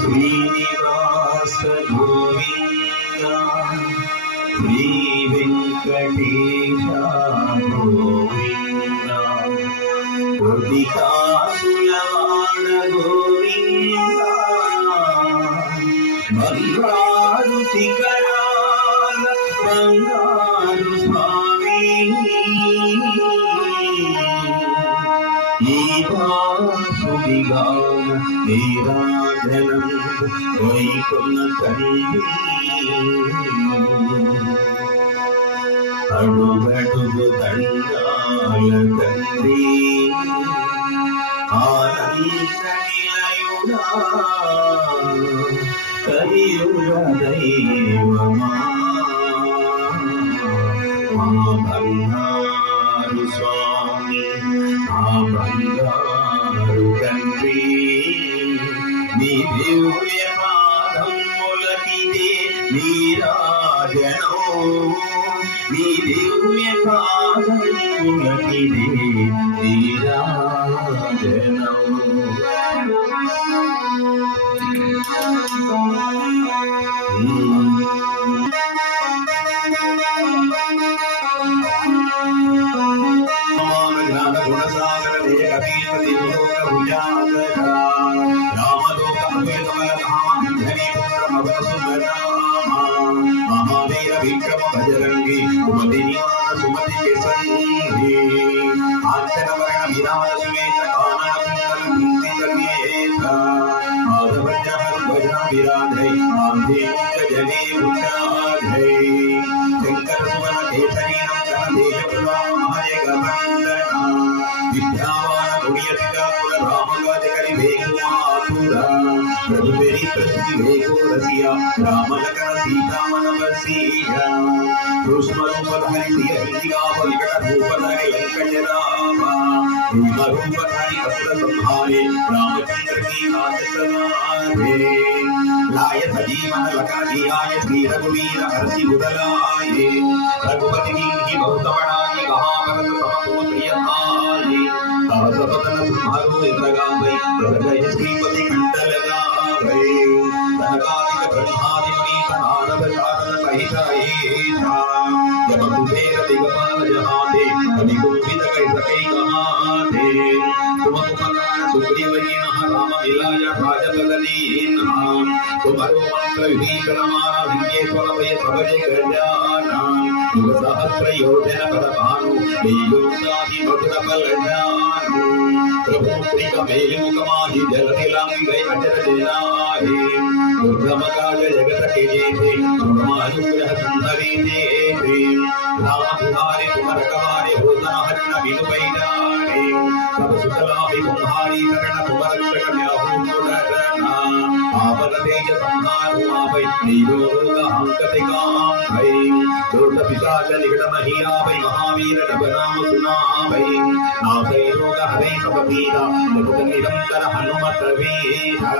శ్రీనివాస గోవింద శ్రీ వెంకటేశ గోవింద కోటికాసులవాడ గోవింద బంగారు శిఖరాల బంగారు స్వామి ఈ పాసుడిగాన నీరాజనం వైకున్న తండ్రి అడుగడుగు దండాల తండ్రి ఆనంద నిలయుడా కలియుగ దైవమా మా బంగారు స్వామి ఆ బంగారు తండ్రి నీ దివ్య పాదములకిదే నీరాజనం నీ దివ్య పాదములకిదే నీరాజనం విక్రమ భజరంగి సుమతి నివాన సుమతి కేసంగి ఆచర వర్ణ విరామ సుమేత కానన కుండల కుండిత మాధవజ భజన విరాధై ఆంధే జనే ఉచ్చాధై శంకర సుమన కేసరి నందన దేవ పురాణ మహేగ వందన విద్యావాన గుణ్యతిక కుల రామగాజ కలి వేగుమాతుర ప్రభువేరి ప్రతి వేగో రసియా రామలకన సీతామన వసియా కృష్ణ రూపధారి ప్రియ విధిగా వికట రూపధారి లంకజ రామ రూప రూపధారి అసుర సంహారే రామచంద్ర की नाथ समारे लाय सजीवन लखन जियाय श्री रघुवीर हरषि उदलाये रघुपति की बहुत बड़ाई महाभरत समपूत्रियताये सहस बदन तुम्हारो लगावे जय श्रीपति कंठ लगावे तनकादिक ब्रह्मादि मुनीत नारद शारद सहित ऐसा जब कुबेर दिगपाल जहाते कवि कुंभित कह सके कहाते तुम उपकार सुग्रीवजी राम मिलाय राजबलदीन तुम्हारो मंत्र विभीषण मारा विज्ञेश्वर भय सब जग जाना युग सहस्र योजन पद भानु योगादि मधुर बल जानु प्रभु श्री कमेलि मुखमाहि जल दिलांगी गए अचर जनाहि दुर्गम काज जगत के जेते अनुग्रह सुंदरी जेते राम तुम्हारे तुमर कवारे होता हरण बिनु बैराने सब सुतलाभि तुम्हारी शरण तुमर रक्षक व्याहु डरना आपद तेज संहारो आवै नीरो रोग हंकति काम भै दूत पिशाच निकट नहीं आवै महावीर जब नाम सुनावै नासै रोग हरै सब पीरा बहुत निरंतर हनुमत वीरा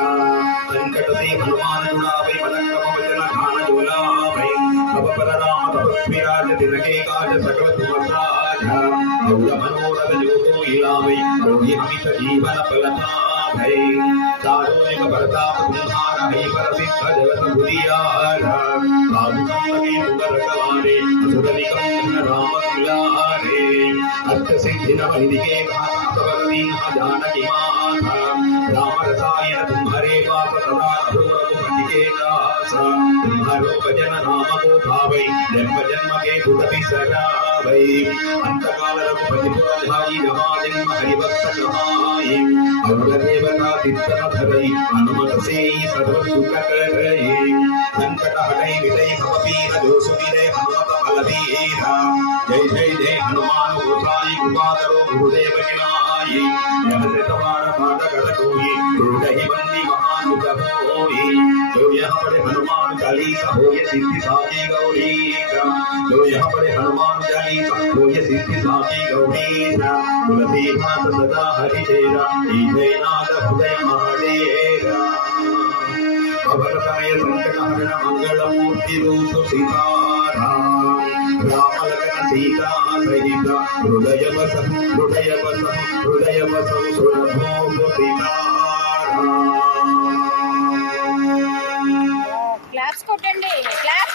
संकट से हनुमान जुड़ावै मदन वचन ध्यान डोलावै अब पर राम तपस्वी राज तिनके काज सकल तुम साझा और मनोरथ जो तो इलावै योगी अमित जीवन फलदाभै दारुणिक प्रताप तुम्हारा है पर सिद्ध जगत बुधियारा साधु संगी सुंदर सवारे असुर निकंदन राम दुलारे अष्ट सिद्धि नवनिधि के सबरदीन जानकी माता राम रसायन तुम्हारे पास सदा रघुपति के दास तुम्हारो भजन नाम को भावै जन्म जन्म के दुख बिसरावै अंतकाल रघुपति पुर धारी जहाँ जन्म हरिभक्त कहाई और देवता तिष्ठन धरै हनुमत से सर्व सुख करई संकट हटै मिटै सब पीर जो सुमिरै हनुमत बल बीरा जय जय जय हनुमान गोसाई कृपा करो गुरुदेव की नाई जब से तुम्हारा पाठ कर कोई दुर्गहि बंदी महान होई जो यहाँ पढ़े हनुमान चालीसा होय सिद्धि साची गौरी जो यहाँ पढ़े हनुमान चालीसा होय सिद्धि साची गौरी तुलसी भात सदा हरि तेरा जय नाथ हृदय महादेवा भवन समय संकट हरण मंगल मूर्ति रूप सीताराम राम लखन सीता सहित हृदय बस सुरभो सीताराम క్లాప్స్ కొట్టండి, క్లాప్స్